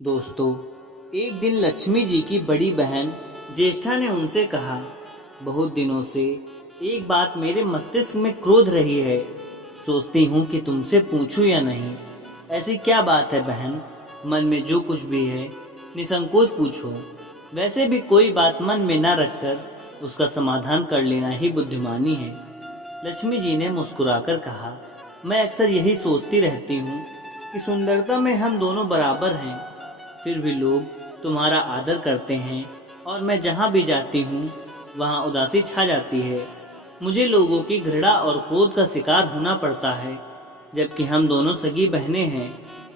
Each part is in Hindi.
दोस्तों, एक दिन लक्ष्मी जी की बड़ी बहन ज्येष्ठा ने उनसे कहा, बहुत दिनों से एक बात मेरे मस्तिष्क में क्रोध रही है। सोचती हूँ कि तुमसे पूछूं या नहीं। ऐसी क्या बात है बहन? मन में जो कुछ भी है निसंकोच पूछो। वैसे भी कोई बात मन में न रखकर उसका समाधान कर लेना ही बुद्धिमानी है। लक्ष्मी जी ने मुस्कुराकर कहा, मैं अक्सर यही सोचती रहती हूँ कि सुंदरता में हम दोनों बराबर हैं। फिर भी लोग तुम्हारा आदर करते हैं और मैं जहाँ भी जाती हूँ वहाँ उदासी छा जाती है। मुझे लोगों की घृणा और क्रोध का शिकार होना पड़ता है, जबकि हम दोनों सगी बहनें हैं।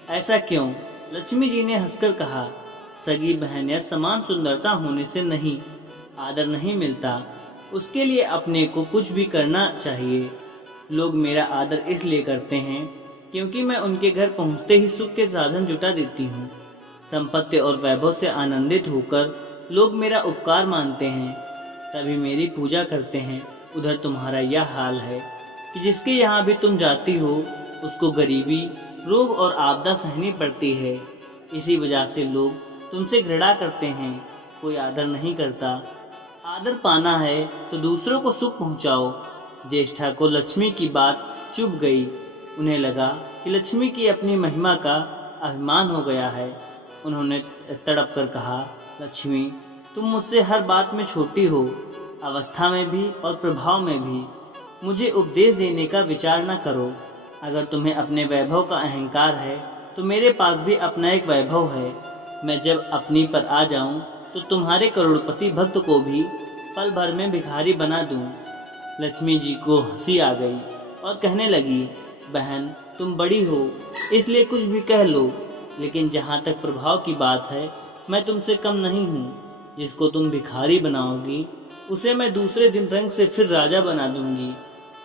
ऐसा क्यों? लक्ष्मी जी ने हंसकर कहा, सगी बहन या समान सुंदरता होने से नहीं, आदर नहीं मिलता। उसके लिए अपने को कुछ भी करना चाहिए। लोग मेरा आदर इसलिए करते हैं क्योंकि मैं उनके घर पहुँचते ही सुख के साधन जुटा देती हूँ। संपत्ति और वैभव से आनंदित होकर लोग मेरा उपकार मानते हैं, तभी मेरी पूजा करते हैं। उधर तुम्हारा यह हाल है कि जिसके यहाँ भी तुम जाती हो उसको गरीबी, रोग और आपदा सहनी पड़ती है। इसी वजह से लोग तुमसे घृणा करते हैं। कोई आदर नहीं करता। आदर पाना है तो दूसरों को सुख पहुँचाओ। ज्येष्ठा को लक्ष्मी की बात चुभ गई। उन्हें लगा कि लक्ष्मी की अपनी महिमा का अभिमान हो गया है। उन्होंने तड़प कर कहा, लक्ष्मी, तुम मुझसे हर बात में छोटी हो, अवस्था में भी और प्रभाव में भी। मुझे उपदेश देने का विचार न करो। अगर तुम्हें अपने वैभव का अहंकार है तो मेरे पास भी अपना एक वैभव है। मैं जब अपनी पर आ जाऊं तो तुम्हारे करोड़पति भक्त को भी पल भर में भिखारी बना दूं। लक्ष्मी जी को हंसी आ गई और कहने लगी, बहन, तुम बड़ी हो इसलिए कुछ भी कह लो, लेकिन जहाँ तक प्रभाव की बात है मैं तुमसे कम नहीं हूँ। जिसको तुम भिखारी बनाओगी उसे मैं दूसरे दिन रंग से फिर राजा बना दूंगी।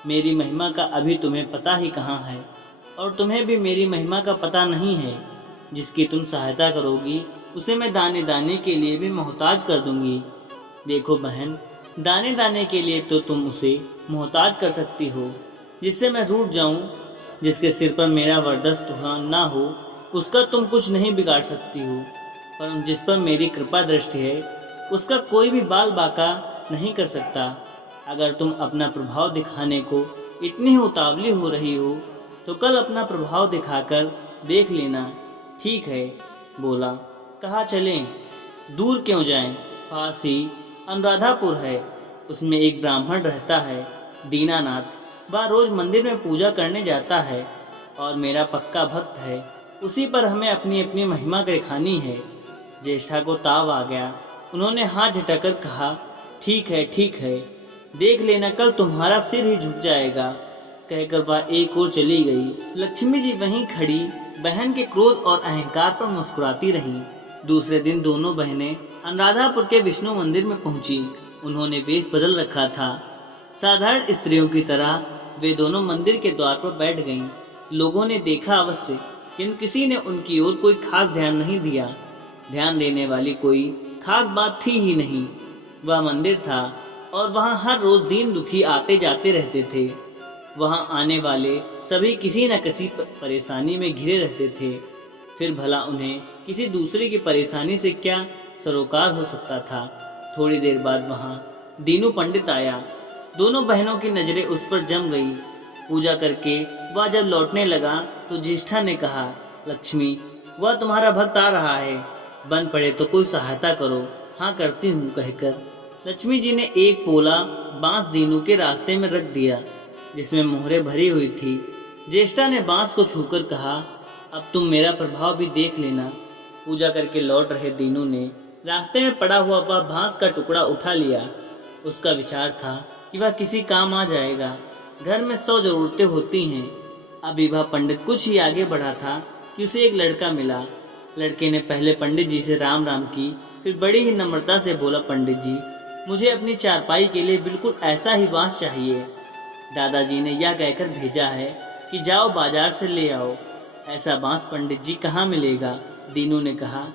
मेरी महिमा का अभी तुम्हें पता ही कहाँ है, और तुम्हें भी मेरी महिमा का पता नहीं है। जिसकी तुम सहायता करोगी उसे मैं दाने दाने के लिए भी मोहताज कर दूंगी। देखो बहन, दाने दाने के लिए तो तुम उसे मोहताज कर सकती हो जिससे मैं रूठ जाऊं। जिसके सिर पर मेरा वरदस्त ना हो उसका तुम कुछ नहीं बिगाड़ सकती हो, परंतु जिस पर मेरी कृपा दृष्टि है उसका कोई भी बाल बाका नहीं कर सकता। अगर तुम अपना प्रभाव दिखाने को इतनी उतावली हो रही हो तो कल अपना प्रभाव दिखाकर देख लेना। ठीक है, बोला। कहाँ चलें? दूर क्यों जाएं? पास ही अनुराधापुर है। उसमें एक ब्राह्मण रहता है, दीनानाथ। वह रोज मंदिर में पूजा करने जाता है और मेरा पक्का भक्त है। उसी पर हमें अपनी अपनी महिमा दिखानी है। ज्येष्ठा को ताव आ गया। उन्होंने हाथ झटकर कहा, ठीक है, देख लेना, कल तुम्हारा सिर ही झुक जाएगा। कहकर वह एक ओर चली गई। लक्ष्मी जी वहीं खड़ी बहन के क्रोध और अहंकार पर मुस्कुराती रहीं। दूसरे दिन दोनों बहनें अनुराधापुर के विष्णु मंदिर में पहुंची। उन्होंने वेश बदल रखा था। साधारण स्त्रियों की तरह वे दोनों मंदिर के द्वार पर बैठ गईं। लोगों ने देखा अवश्य, किंतु किसी ने उनकी ओर कोई खास ध्यान नहीं दिया। ध्यान देने वाली कोई खास बात थी ही नहीं। वह मंदिर था और वहां हर रोज दीन दुखी आते जाते रहते थे। वहां आने वाले सभी किसी न किसी परेशानी में घिरे रहते थे। फिर भला उन्हें किसी दूसरे की परेशानी से क्या सरोकार हो सकता था। थोड़ी देर बाद वहां दीनू पंडित आया। दोनों बहनों की नजरें उस पर जम गई। पूजा करके वह जब लौटने लगा तो ज्येष्ठा ने कहा, लक्ष्मी, वह तुम्हारा भक्त आ रहा है, बन पड़े तो कोई सहायता करो। हाँ, करती हूँ, कहकर लक्ष्मी जी ने एक पोला बांस दीनू के रास्ते में रख दिया जिसमें मोहरें भरी हुई थी। ज्येष्ठा ने बांस को छूकर कहा, अब तुम मेरा प्रभाव भी देख लेना। पूजा करके लौट रहे दीनू ने रास्ते में पड़ा हुआ वह बांस का टुकड़ा उठा लिया। उसका विचार था कि वह किसी काम आ जाएगा। घर में 100 जरूरतें होती हैं। अभी वह पंडित कुछ ही आगे बढ़ा था कि उसे एक लड़का मिला। लड़के ने पहले पंडित जी से राम राम की, फिर बड़ी ही नम्रता से बोला, पंडित जी, मुझे अपनी चारपाई के लिए बिल्कुल ऐसा ही बांस चाहिए। दादाजी ने यह कहकर भेजा है कि जाओ बाजार से ले आओ। ऐसा बांस पंडित जी कहाँ मिलेगा? दीनू ने कहा,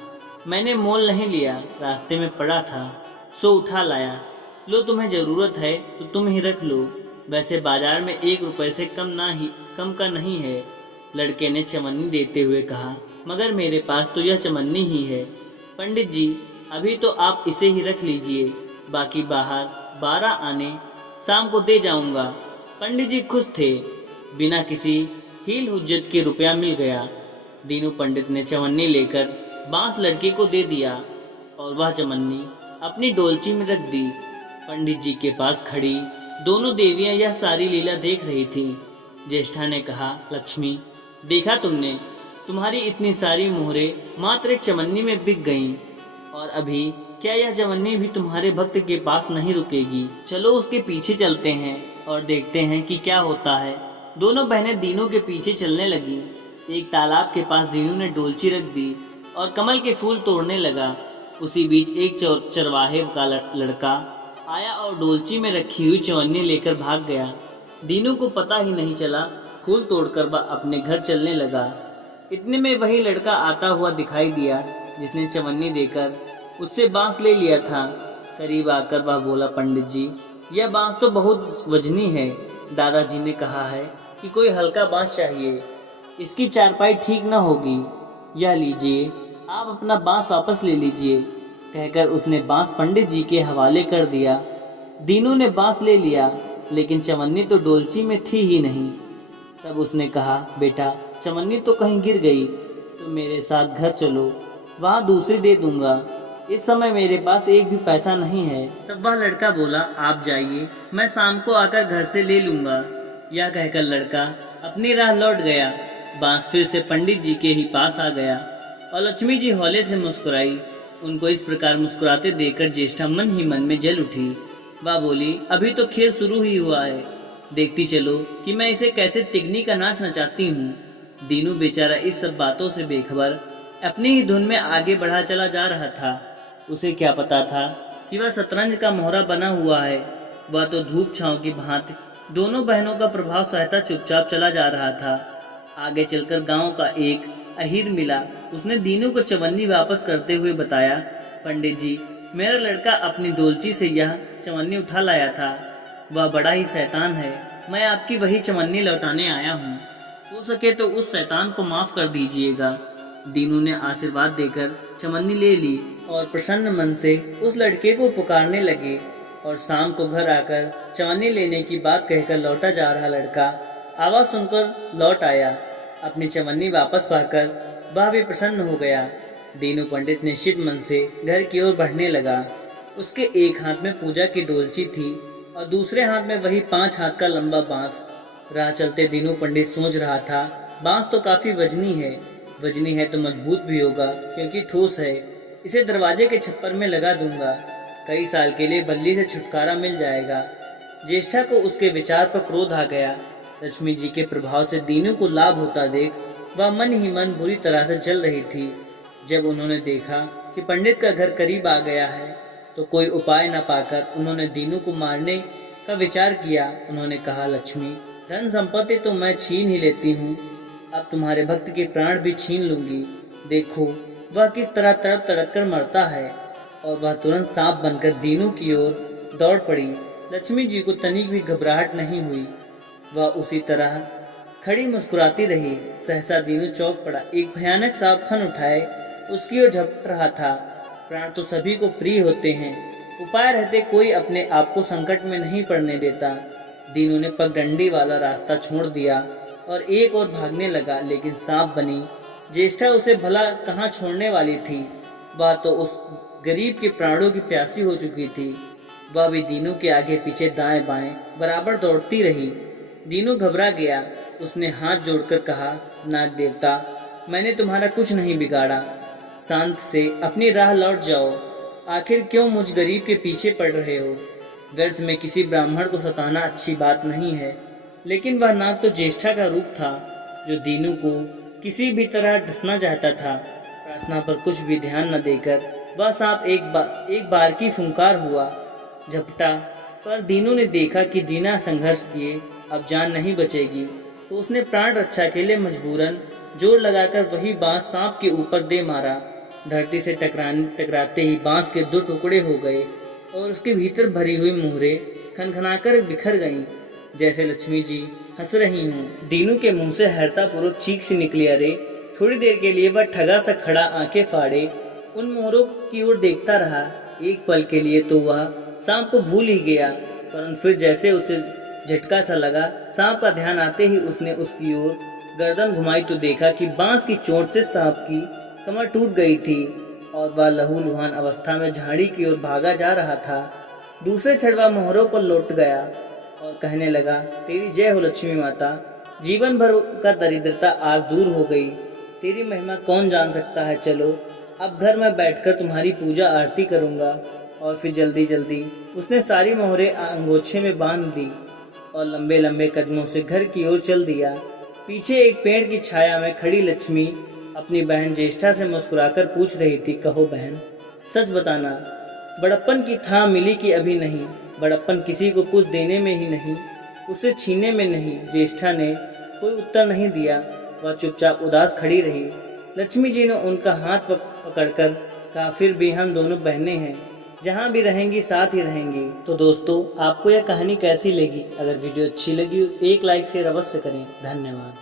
मैंने मोल नहीं लिया, रास्ते में पड़ा था सो उठा लाया। लो, तुम्हें जरूरत है तो तुम ही रख लो। वैसे बाजार में 1 रुपए से कम का नहीं है। लड़के ने चवन्नी देते हुए कहा, मगर मेरे पास तो यह चमन्नी ही है। पंडित जी, अभी तो आप इसे ही रख लीजिए, बाकी बाहर 12 आने शाम को दे जाऊंगा। पंडित जी खुश थे। बिना किसी हील हुज्जत के रुपया मिल गया। दीनू पंडित ने चवन्नी लेकर बांस लड़के को दे दिया और वह चमन्नी अपनी डोलची में रख दी। पंडित जी के पास खड़ी दोनों देवियां यह सारी लीला देख रही थीं। ज्येष्ठा ने कहा, लक्ष्मी, देखा तुमने, तुम्हारी इतनी सारी मोहरें मात्र एक चमन्नी में बिक गईं, और अभी क्या यह चमन्नी भी तुम्हारे भक्त के पास नहीं रुकेगी? चलो उसके पीछे चलते हैं और देखते हैं कि क्या होता है। दोनों बहनें दीनू के पीछे चलने लगी। एक तालाब के पास दीनू ने डोलची रख दी और कमल के फूल तोड़ने लगा। उसी बीच एक चरवाहे का लड़का आया और डोलची में रखी हुई चवन्नी लेकर भाग गया। दीनू को पता ही नहीं चला। फूल तोड़कर वह अपने घर चलने लगा। इतने में वही लड़का आता हुआ दिखाई दिया जिसने चवन्नी देकर उससे बांस ले लिया था। करीब आकर वह बोला, पंडित जी, यह बांस तो बहुत वजनी है। दादाजी ने कहा है कि कोई हल्का बांस चाहिए, इसकी चारपाई ठीक न होगी। यह लीजिए, आप अपना बांस वापस ले लीजिए। कहकर उसने बांस पंडित जी के हवाले कर दिया। दीनू ने बांस ले लिया, लेकिन चवन्नी तो डोलची में थी ही नहीं। तब उसने कहा, बेटा, चवन्नी तो कहीं गिर गई, तो मेरे साथ घर चलो, वहाँ दूसरी दे दूंगा। इस समय मेरे पास एक भी पैसा नहीं है। तब वह लड़का बोला, आप जाइए, मैं शाम को आकर घर से ले लूंगा। यह कहकर लड़का अपनी राह लौट गया। बांस फिर से पंडित जी के ही पास आ गया और लक्ष्मी जी हौले से मुस्कुराई। उनको इस प्रकार मुस्कुराते देखकर ज्येष्ठा मन ही मन में जल उठी। वह बोली, अभी तो खेल शुरू ही हुआ है, देखती चलो कि मैं इसे कैसे तिगनी का नाच नचाती हूँ। दीनू बेचारा इस सब बातों से बेखबर अपनी ही धुन में आगे बढ़ा चला जा रहा था। उसे क्या पता था कि वह शतरंज का मोहरा बना हुआ है। वह तो धूप छांव की भांति दोनों बहनों का प्रभाव सहता चुपचाप चला जा रहा था। आगे चलकर गांव का एक अहीर मिला। उसने दीनू को चवन्नी वापस करते हुए बताया, पंडित जी, मेरा लड़का अपनी डोलची से यह चवन्नी उठा लाया था। वह बड़ा ही शैतान है। मैं आपकी वही चवन्नी लौटाने आया हूँ। हो सके तो उस शैतान को माफ कर दीजिएगा। दीनू ने आशीर्वाद देकर चवन्नी ले ली और प्रसन्न मन से उस लड़के को पुकारने लगे। और शाम को घर आकर चवन्नी लेने की बात कहकर लौटा जा रहा लड़का आवाज सुनकर लौट आया। अपनी चवन्नी वापस पाकर वह भी प्रसन्न हो गया। दीनू पंडित निश्चित मन से घर की ओर बढ़ने लगा। उसके एक हाथ में पूजा की डोलची थी और दूसरे हाथ में वही 5 हाथ का लंबा बांस। राह चलते दीनू पंडित सोच रहा था, बांस तो काफी वजनी है तो मजबूत भी होगा क्योंकि ठोस है। इसे दरवाजे के छप्पर में लगा दूंगा, कई साल के लिए बल्ली से छुटकारा मिल जाएगा। ज्येष्ठा को उसके विचार पर क्रोध आ गया। लक्ष्मी जी के प्रभाव से दीनू को लाभ होता देख वह मन ही मन बुरी तरह से जल रही थी। जब उन्होंने देखा कि पंडित का घर करीब आ गया है तो कोई उपाय न पाकर उन्होंने दीनू को मारने का विचार किया। उन्होंने कहा, लक्ष्मी, धन संपत्ति तो मैं छीन ही लेती हूँ, अब तुम्हारे भक्त के प्राण भी छीन लूंगी। देखो वह किस तरह तड़प तड़प कर मरता है। और वह तुरंत सांप बनकर दीनू की ओर दौड़ पड़ी। लक्ष्मी जी को तनिक भी घबराहट नहीं हुई। वह उसी तरह खड़ी मुस्कुराती रही। सहसा दीनू चौंक पड़ा। एक भयानक सांप फन उठाए उसकी ओर झपट रहा था। प्राण तो सभी को प्रिय होते हैं, उपाय रहते कोई अपने आप को संकट में नहीं पड़ने देता। दीनू ने पगडंडी वाला रास्ता छोड़ दिया और एक और भागने लगा, लेकिन सांप बनी ज्येष्ठा उसे भला कहाँ छोड़ने वाली थी। वह तो उस गरीब के प्राणों की प्यासी हो चुकी थी। वह भी दीनू के आगे पीछे दाएं बाएं बराबर दौड़ती रही। दीनू घबरा गया। उसने हाथ जोड़कर कहा, नाग देवता, मैंने तुम्हारा कुछ नहीं बिगाड़ा, शांत से अपनी राह लौट जाओ। आखिर क्यों मुझ गरीब के पीछे पड़ रहे हो? व्यर्थ में किसी ब्राह्मण को सताना अच्छी बात नहीं है। लेकिन वह नाग तो ज्येष्ठा का रूप था जो दीनू को किसी भी तरह ढसना चाहता था। प्रार्थना पर कुछ भी ध्यान न देकर वह सांप एक बार की फुंकार हुआ, झपटा। पर दीनू ने देखा कि बिना संघर्ष किए अब जान नहीं बचेगी, तो उसने प्राण रक्षा के लिए मजबूरन जोर लगाकर वही बांस सांप के ऊपर दे मारा। धरती से टकराते ही बांस के 2 टुकड़े हो गए और उसके भीतर भरी हुई मोहरें खनखनाकर बिखर गईं, जैसे लक्ष्मी जी हंस रही हूँ। दीनू के मुंह से हर्षपूर्वक चीख सी निकली, अरे थोड़ी देर के लिए वह ठगा सा खड़ा आंखें फाड़े उन मोहरों की ओर देखता रहा। एक पल के लिए तो वह सांप को भूल ही गया, परंतु फिर जैसे उसे झटका सा लगा, सांप का ध्यान आते ही उसने उसकी ओर गर्दन घुमाई तो देखा कि बांस की चोट से सांप की कमर टूट गई थी और वह लहूलुहान अवस्था में झाड़ी की ओर भागा जा रहा था। दूसरे छड़वा मोहरों पर लौट गया और कहने लगा, तेरी जय हो लक्ष्मी माता, जीवन भर का दरिद्रता आज दूर हो गई। तेरी महिमा कौन जान सकता है। चलो अब घर में बैठकर तुम्हारी पूजा आरती करूँगा। और फिर जल्दी जल्दी उसने सारी मोहरें अंगोछे में बांध दी और लंबे लंबे कदमों से घर की ओर चल दिया। पीछे एक पेड़ की छाया में खड़ी लक्ष्मी अपनी बहन ज्येष्ठा से मुस्कुराकर पूछ रही थी, कहो बहन, सच बताना, बड़प्पन की थाह मिली कि अभी नहीं? बड़प्पन किसी को कुछ देने में ही नहीं, उसे छीनने में नहीं। ज्येष्ठा ने कोई उत्तर नहीं दिया, वह चुपचाप उदास खड़ी रही। लक्ष्मी जी ने उनका हाथ पकड़कर कहा, फिर भी हम दोनों बहनें हैं, जहाँ भी रहेंगी साथ ही रहेंगी। तो दोस्तों, आपको यह कहानी कैसी लगी? अगर वीडियो अच्छी लगी एक लाइक शेयर अवश्य करें। धन्यवाद।